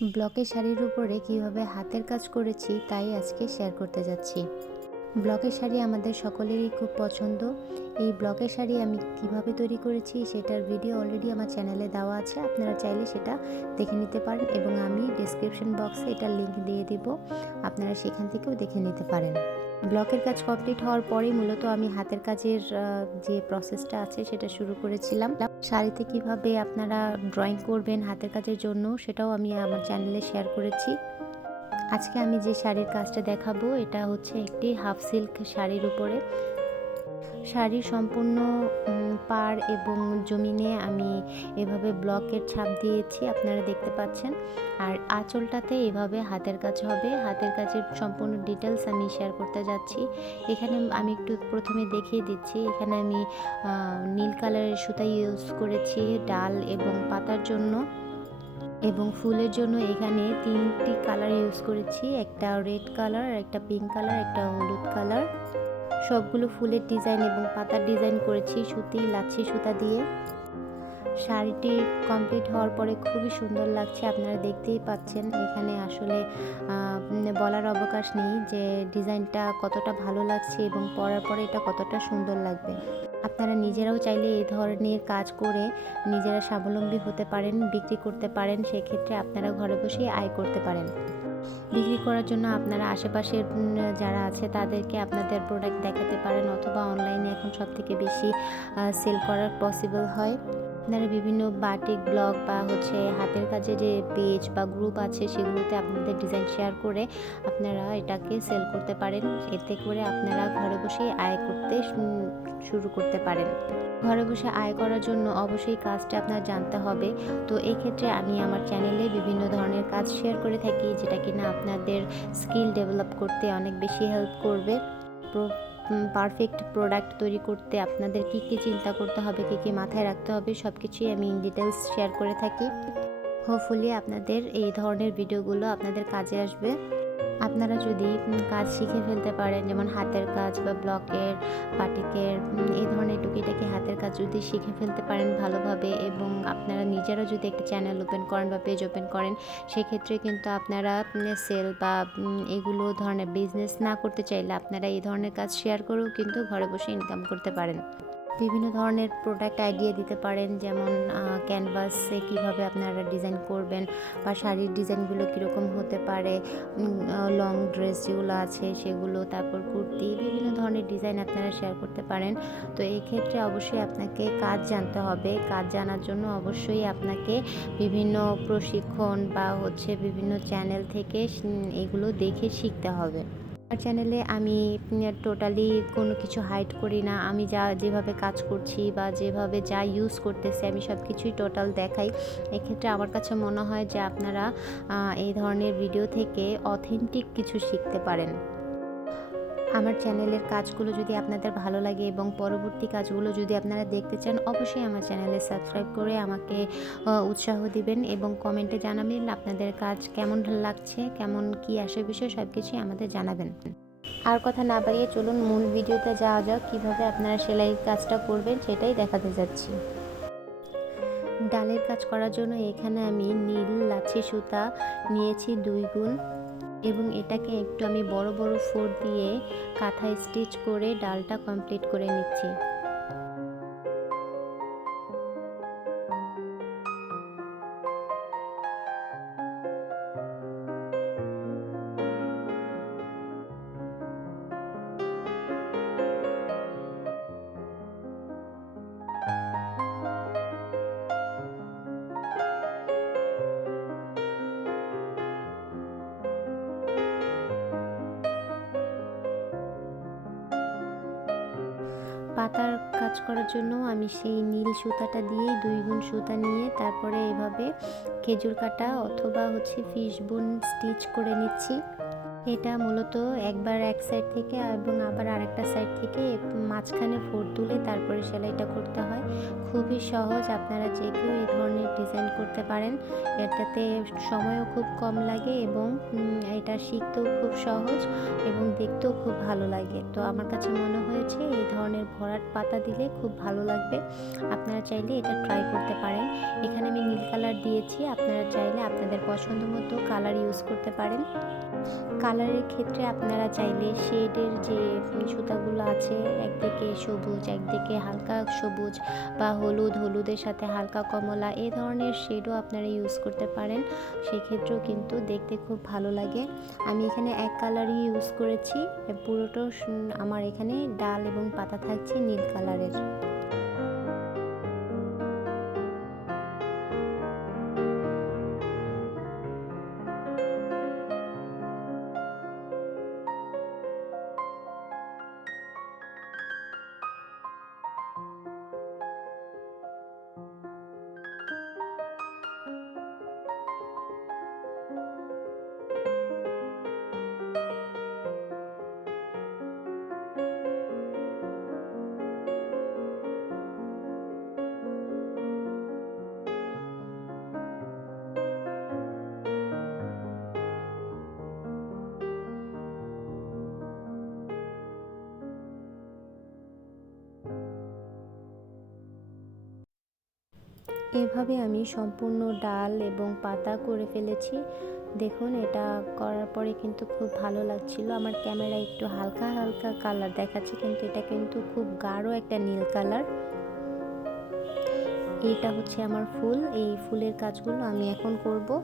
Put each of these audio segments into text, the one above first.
ব্লকের শাড়ির উপরে কীভাবে হাতের কাজ করেছি তাই আজকে শেয়ার করতে যাচ্ছি। ব্লকের শাড়ি আমাদের সকলেরই খুব পছন্দ। এই ব্লকের শাড়ি আমি কীভাবে তৈরি করেছি সেটার ভিডিও অলরেডি আমার চ্যানেলে দেওয়া আছে। আপনারা চাইলে সেটা দেখে নিতে পারেন এবং আমি ডিসক্রিপশন বক্সে এটার লিঙ্ক দিয়ে দিব। আপনারা সেখান থেকেও দেখে নিতে পারেন। ব্লকের কাজ কমপ্লিট হওয়ার পরেই মূলত আমি হাতের কাজের যে প্রসেসটা আছে সেটা শুরু করেছিলাম। শাড়িতে কীভাবে আপনারা ড্রয়িং করবেন হাতের কাজের জন্য সেটাও আমি আমার চ্যানেলে শেয়ার করেছি। আজকে আমি যে শাড়ির কাজটা দেখাবো এটা হচ্ছে একটি হাফ সিল্ক শাড়ির উপরে। শাড়ির সম্পূর্ণ পাড় এবং জমিনে আমি এভাবে ব্লকের ছাপ দিয়েছি, আপনারা দেখতে পাচ্ছেন। আর আঁচলটাতে এভাবে হাতের কাজ হবে। হাতের কাজের সম্পূর্ণ ডিটেলস আমি শেয়ার করতে যাচ্ছি। এখানে আমি একটু প্রথমে দেখিয়ে দিচ্ছি। এখানে আমি নীল কালারের সুতা ইউজ করেছি ডাল এবং পাতার জন্য। এবং ফুলের জন্য এখানে তিনটি কালার ইউজ করেছি। একটা রেড কালার একটা পিঙ্ক কালার একটা হলুদ কালার সবগুলো ফুলের ডিজাইন এবং পাতার ডিজাইন করেছি, সুতি, লাচ্ছি সুতা দিয়ে। শাড়িটি কমপ্লিট হওয়ার পরে খুবই সুন্দর লাগছে, আপনারা দেখতেই পাচ্ছেন। এখানে আসলে বলার অবকাশ নেই যে ডিজাইনটা কতটা ভালো লাগছে এবং পরার পরে এটা কতটা সুন্দর লাগবে। আপনারা নিজেরাও চাইলে এই ধরনের কাজ করে নিজেরা স্বাবলম্বী হতে পারেন, বিক্রি করতে পারেন, সেক্ষেত্রে আপনারা ঘরে বসেই আয় করতে পারেন। বিক্রি করার জন্য আপনারা আশেপাশের যারা আছে তাদেরকে আপনাদের প্রোডাক্ট দেখাতে পারেন অথবা অনলাইনে এখন সব থেকে বেশি সেল করার পসিবল হয়। আপনারা বিভিন্ন বাটিক, ব্লগ বা হচ্ছে হাতের কাজে যে পেজ বা গ্রুপ আছে সেগুলোতে আপনাদের ডিজাইন শেয়ার করে আপনারা এটাকে সেল করতে পারেন। এতে করে আপনারা ঘরে বসেই আয় করতে শুরু করতে পারেন। ঘরে বসে আয় করার জন্য অবশ্যই কাজটা আপনার জানতে হবে। তো এই ক্ষেত্রে আমি আমার চ্যানেলে বিভিন্ন ধরনের কাজ শেয়ার করে থাকি, যেটা কিনা আপনাদের স্কিল ডেভেলপ করতে অনেক বেশি হেল্প করবে। পারফেক্ট প্রোডাক্ট তৈরি করতে আপনাদের কী কী চিন্তা করতে হবে, কী কী মাথায় রাখতে হবে সব কিছুই আমি ইন ডিটেলস শেয়ার করে থাকি। হোপফুলি আপনাদের এই ধরনের ভিডিওগুলো আপনাদের কাজে আসবে। আপনারা যদি কাজ শিখে ফেলতে পারেন যেমন হাতের কাজ বা ব্লকের বাটিকের উম, এই ধরনের টুকিটাকি হাতের কাজ যদি শিখে ফেলতে পারেন ভালোভাবে এবং আপনারা নিজেরা যদি একটা চ্যানেল ওপেন করেন বা পেজ ওপেন করেন সেক্ষেত্রে কিন্তু আপনারা সেল বা এগুলো ধরনের বিজনেস না করতে চাইলে আপনারা এই ধরনের কাজ শেয়ার করেও কিন্তু ঘরে বসে ইনকাম করতে পারেন। বিভিন্ন ধরনের প্রোডাক্ট আইডিয়া দিতে পারেন, যেমন ক্যানভাসে কীভাবে আপনারা ডিজাইন করবেন বা শাড়ির ডিজাইনগুলো কীরকম হতে পারে লং ড্রেস যেগুলো আছে সেগুলো, তারপর কুর্তি, বিভিন্ন ধরনের ডিজাইন আপনারা শেয়ার করতে পারেন। তো এই ক্ষেত্রে অবশ্যই আপনাকে কাজ জানতে হবে। কাজ জানার জন্য অবশ্যই আপনাকে বিভিন্ন প্রশিক্ষণ বা হচ্ছে বিভিন্ন চ্যানেল থেকে এগুলো দেখে শিখতে হবে। আমার চ্যানেলে আমি টোটালি কোনো কিছু হাইড করি না। আমি যা যেভাবে কাজ করছি বা যেভাবে যা ইউজ করতেছি, আমি সব কিছুই টোটাল দেখাই। এক্ষেত্রে আমার কাছে মনে হয় যে আপনারা এই ধরনের ভিডিও থেকে অথেন্টিক কিছু শিখতে পারেন। আমার চ্যানেলের কাজগুলো যদি আপনাদের ভালো লাগে এবং পরবর্তী কাজগুলো যদি আপনারা দেখতে চান, অবশ্যই আমার চ্যানেলে সাবস্ক্রাইব করে আমাকে উৎসাহ দিবেন এবং কমেন্টে জানাবেন আপনাদের কাজ কেমন লাগছে, কেমন কি আসে বিষয় সব কিছুই আমাদের জানাবেন। আর কথা না বাড়িয়ে চলুন, মূল ভিডিওতে যাওয়া যাক, কীভাবে আপনারা সেলাই কাজটা করবেন সেটাই দেখাতে যাচ্ছি। ডালের কাজ করার জন্য এখানে আমি নীল লাচ্ছি সুতা নিয়েছি দুই গুণ। এবং এটাকে একটু আমি বড় বড় ফোর দিয়ে কাঁথা স্টিচ করে ডালটা কমপ্লিট করে নিচ্ছি। পাতার কাজ করার জন্য আমি সেই নীল সুতাটা দিয়ে দুই গুণ সুতা নিয়ে তারপরে এভাবে খেজুর কাটা অথবা হচ্ছে ফিশ বোন স্টিচ করে নিচ্ছি। এটা মূলত একবার এক সাইড থেকে এবং আবার আরেকটা সাইড থেকে মাঝখানে ফোর তুলে তারপরে সেলাইটা করতে হয়। খুবই সহজ, আপনারা যে কেউ এই ধরনের ডিজাইন করতে পারেন। এটাতে সময়ও খুব কম লাগে এবং এটা শিখতেও খুব সহজ এবং দেখতেও খুব ভালো লাগে। তো আমার কাছে মনে হয়েছে এই ধরনের ভরাট পাতা দিলে খুব ভালো লাগবে। আপনারা চাইলে এটা ট্রাই করতে পারেন। এখানে আমি নীল কালার দিয়েছি, আপনারা চাইলে আপনাদের পছন্দ মতো কালার ইউজ করতে পারেন। কালারের ক্ষেত্রে আপনারা চাইলে শেডের যে সুতাগুলো আছে, একদিকে সবুজ, একদিকে হালকা সবুজ বা হলুদ, হলুদের সাথে হালকা কমলা, এ ধরনের শেডও আপনারা ইউজ করতে পারেন। সেক্ষেত্রেও কিন্তু দেখতে খুব ভালো লাগে। আমি এখানে এক কালারই ইউজ করেছি। পুরোটা আমার এখানে ডাল এবং পাতা থাকছে নীল কালারের এভাবে আমি সম্পূর্ণ ডাল এবং পাতা করে ফেলেছি। দেখুন, এটা করার পরে কিন্তু খুব ভালো লাগছিল। আমার ক্যামেরা একটু হালকা হালকা কালার দেখাচ্ছে, কিন্তু এটা কিন্তু খুব গাঢ় একটা নীল কালার। এটা হচ্ছে আমার ফুল। এই ফুলের কাজগুলো আমি এখন করব।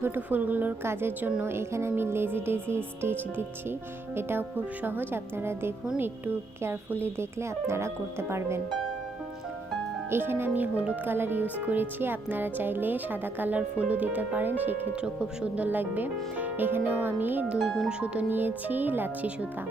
ছোট ফুলগুলোর কাজের জন্য এখানে আমি লেজি ডেজি স্টিচ দিচ্ছি। এটাও খুব সহজ, আপনারা দেখুন, একটু কেয়ারফুলি দেখলে আপনারা করতে পারবেন। এখানে আমি হলুদ কালার ইউজ করেছি, আপনারা চাইলে সাদা কালার ফুলও দিতে পারেন, সেক্ষেত্রেও খুব সুন্দর লাগবে। এখানেও আমি দুই গুণ সুতো নিয়েছি, লাচ্ছি সুতা।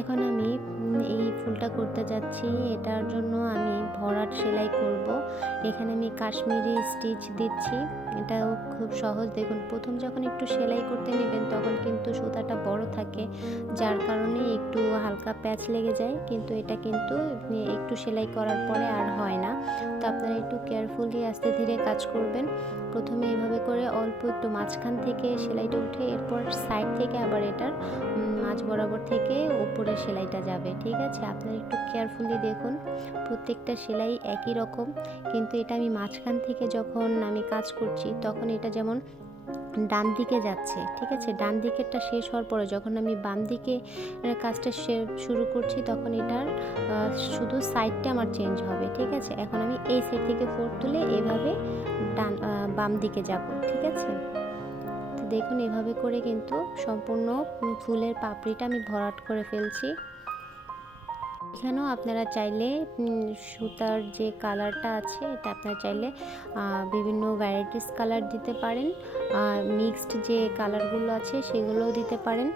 এখন আমি এই ফুলটা করতে যাচ্ছি। এটার জন্য আমি ভরাট সেলাই করব। এখানে আমি কাশ্মীরি স্টিচ দিচ্ছি। এটাও খুব সহজ। দেখুন, প্রথম যখন একটু সেলাই করতে নেবেন, তখন কিন্তু সুতাটা বড় থাকে, যার কারণে একটু হালকা প্যাচ লেগে যায়। কিন্তু এটা কিন্তু একটু সেলাই করার পরে আর হয় না। তো আপনারা একটু কেয়ারফুলি আস্তে ধীরে কাজ করবেন। প্রথমে এভাবে করে অল্প একটু মাঝখান থেকে সেলাইটা উঠে এরপর সাইড থেকে আবার এটার মাঝ বরাবর থেকে উপরে সেলাইটা যাবে, ঠিক আছে? আপনারা একটু কেয়ারফুলি দেখুন, প্রত্যেকটা সেলাই একই রকম। কিন্তু এটা আমি মাঝখান থেকে যখন আমি কাজ করছি তখন এটা যেমন ডান দিকে যাচ্ছে, ঠিক আছে? ডান দিকেরটা শেষ হওয়ার পরে যখন আমি বাম দিকে কাজটা শুরু করছি, তখন এটার শুধু সাইডটা আমার চেঞ্জ হবে, ঠিক আছে? এখন আমি এই সাইড থেকে ফোর তুলে এভাবে ডান বাম দিকে যাব, ঠিক আছে? তো দেখুন এভাবে করে কিন্তু সম্পূর্ণ ফুলের পাপড়িটা আমি ভরাট করে ফেলছি। এখানেও আপনারা চাইলে সুতার যে কালারটা আছে, এটা আপনারা চাইলে বিভিন্ন ভ্যারাইটিস কালার দিতে পারেন। মিক্সড যে কালারগুলো আছে, সেগুলোও দিতে পারেন।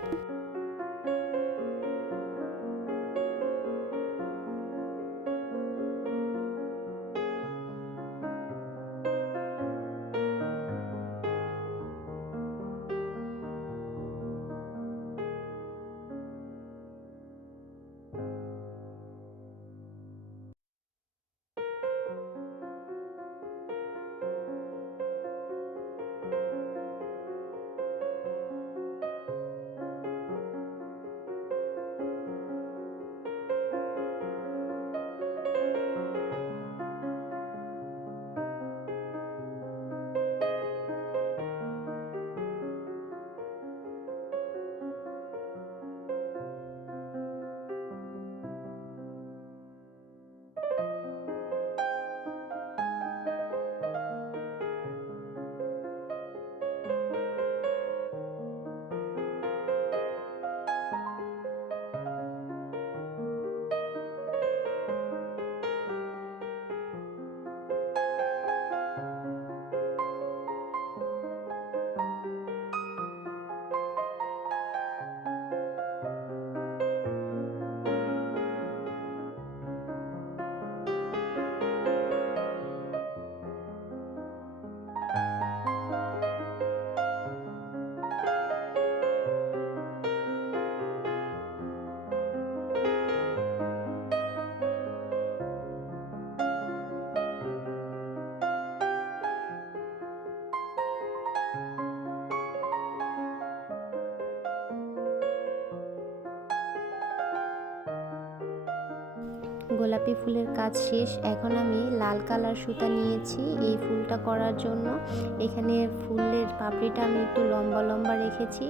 গোলাপি ফুলের কাজ শেষ। এখন আমি লাল কালার সুতা নিয়েছি। এই ফুলটা করার জন্য এখানে ফুলের পাপড়িটা আমি একটু লম্বা লম্বা রেখেছি।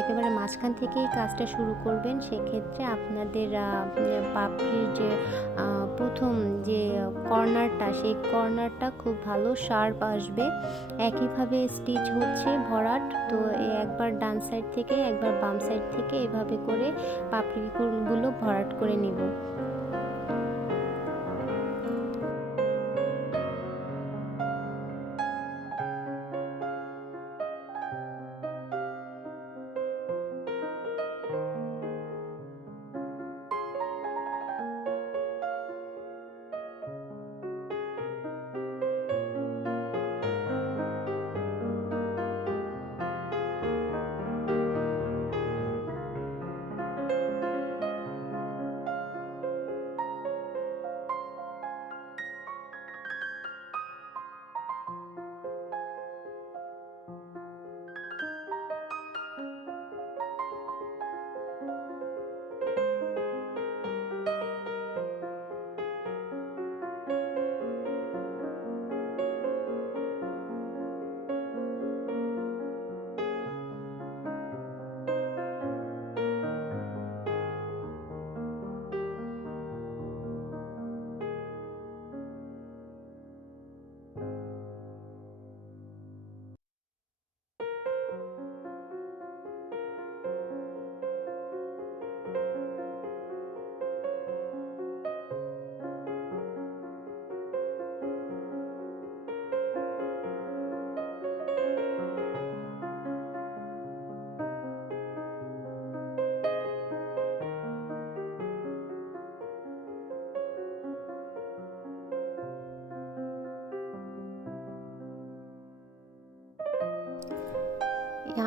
একেবারে মাঝখান থেকেই কাজটা শুরু করবেন। সেক্ষেত্রে আপনাদের পাপড়ির যে প্রথম যে কর্নারটা, সেই কর্নারটা খুব ভালো শার্প আসবে। একইভাবে স্টিচ হচ্ছে ভরাট। তো একবার ডান সাইড থেকে, একবার বাম সাইড থেকে এভাবে করে পাপড়িগুলো ভরাট করে নিব।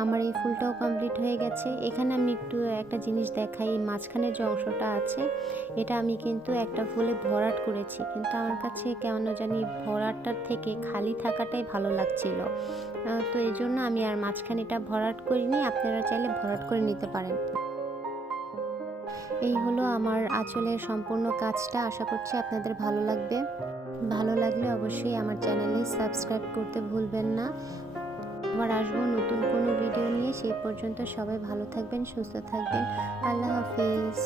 আমার এই ফুলটাও কমপ্লিট হয়ে গেছে। এখানে আমি একটু একটা জিনিস দেখাই, এই মাঝখানের যে অংশটা আছে, এটা আমি কিন্তু একটা ফুলে ভরাট করেছি। কিন্তু আমার কাছে কেমন জানি ভরাটটার থেকে খালি থাকাটাই ভালো লাগছিল। তো এই জন্য আমি আর মাঝখানে এটা ভরাট করিনি, আপনারা চাইলে ভরাট করে নিতে পারেন। এই হলো আমার আঁচলের সম্পূর্ণ কাজটা। আশা করছি আপনাদের ভালো লাগবে। ভালো লাগলে অবশ্যই আমার চ্যানেলে সাবস্ক্রাইব করতে ভুলবেন না। আবার আসব নতুন কোনো ভিডিও নিয়ে, সেই পর্যন্ত সবাই ভালো থাকবেন, সুস্থ থাকবেন। আল্লাহ হাফিজ।